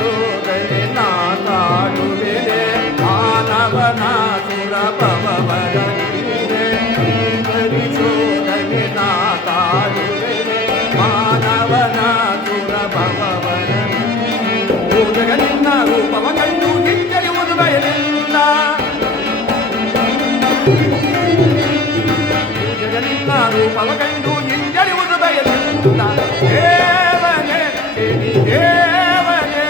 ಧರಿಸೋದರೆ ನಾ ತಾಳುವೆನೆ ಮಾನವನ ಸುರಭವರ ನೀನೆ ಧರಿಸೋದರೆ ನಾ ತಾಳುವೆನೆ ಮಾನವನ ಸುರಭವರ ಪೂಜಗ ನಿನ್ನ ರೂಪವ ಕಂಡು ಹಿಂಜರಿಯುವುದು ಬಯಲಿಲ್ಲ ಪೂಜಗ ನಿನ್ನ ರೂಪವ ಕಂಡು ಹಿಂಜರಿಯುವುದು ಬಯಲಿಲ್ಲ ದೇವನೇ ದೇವನೇ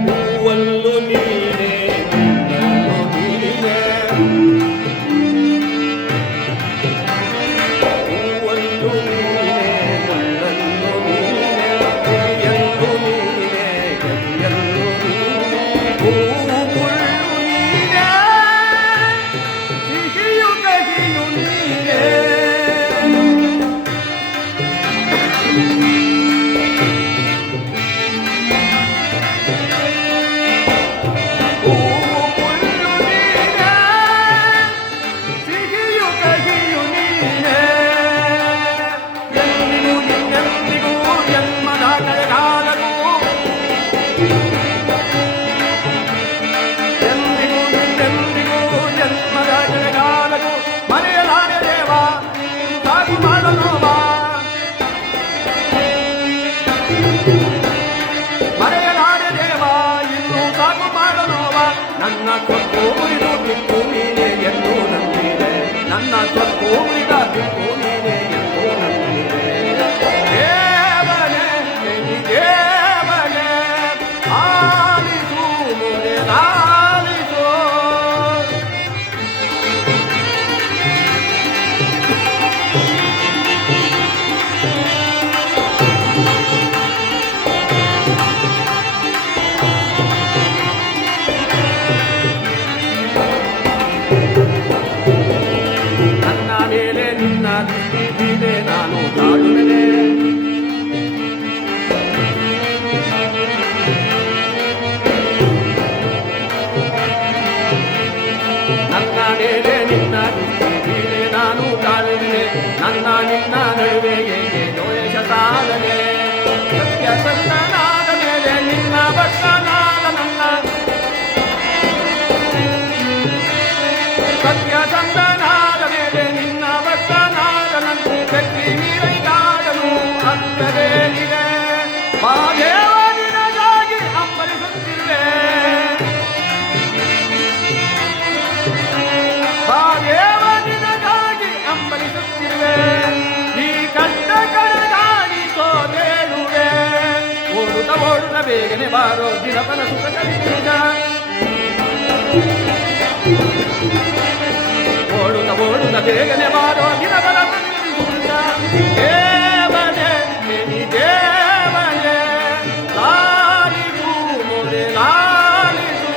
ಹೂವಲ್ಲು ನೀನೆ ಮುಳ್ಳಲ್ಲು ನೀನೆ ಹೂವಲ್ಲು ನೀನೆ ಮುಳ್ಳಲ್ಲು ನೀನೆ ಕಿವಿಯಲ್ಲು ನೀನೆ ಗತಿಯಲ್ಲು ನೀನೆ ಹೂವು ಮುಳ್ಳು ನೀನೆ ಸಿಹಿಯು ಕಹಿಯು ನೀನೆ ನನ್ನ ಸ್ವತ್ತು ಮುರಿದು ಬಿಟ್ಟು ನೀನೆ ಎಂದು ನಂಬಿದೆ ನನ್ನ ಸ್ವತ್ತು ಮುರಿದ ಬಿಟ್ಟು ನೀನೆ ಎಂದು ನಂಬಿದೆ ದೇವನೇ ದೇವನೇ ಆಲಿಸು ಮುರೆ ಆಲಿಸು ದೃಷ್ಟಿದೆ ನಾನು ತಾಳುವೆನೆ ನನ್ನ ಮೇಲೆ ನಿನ್ನ ದೃಷ್ಟಿದೆ ನಾನು ತಾಳುವೆನೆ ನನ್ನ ನಿನ್ನ ನಡುವೆ ಹೇಗೆ ದ್ವೇಷ ಸಾಧನೆ ಸತ್ಯ ಸಂತನಾದ ಮೇಲೆ ನಿನ್ನ ಭಕ್ತನಾದ ನನ್ನ ಸತ್ಯ ಸಂತನಾದ ಮೇಲೆ ನಿನ್ನ ಭಕ್ತನಾದ ನನ್ನ ಶಕ್ತಿ ಮೀರೈಗಾಗಲು ಅರ್ಥವೇನಿದೆ ಮಾದೇವ ನಿನಗಾಗಿ ಹಂಬಲಿಸುತ್ತಿರುವೆ ಮಾದೇವ ನಿನಗಾಗಿ ಹಂಬಲಿಸುತ್ತಿರುವೆ ಈ ಕಷ್ಟ ಕಡೆಗಾಗಿ ಸೋತೇಳುವೆ ಓಡುತ್ತ ಓಡುತ್ತ ಬೇಗನೆ ಬಾರೋ ದಿನಪನ ಸುಖ ಕಲಿಸಿದ ಓಡುತ್ತ ಓಡುತ್ತ ಬೇಗನೆ ಬಾರೋ ದಿನಪನ ದೇವನೇ ದೇವನೇ ಲಾಲಿಸು ಮುರೆ ಲಾಲಿಸು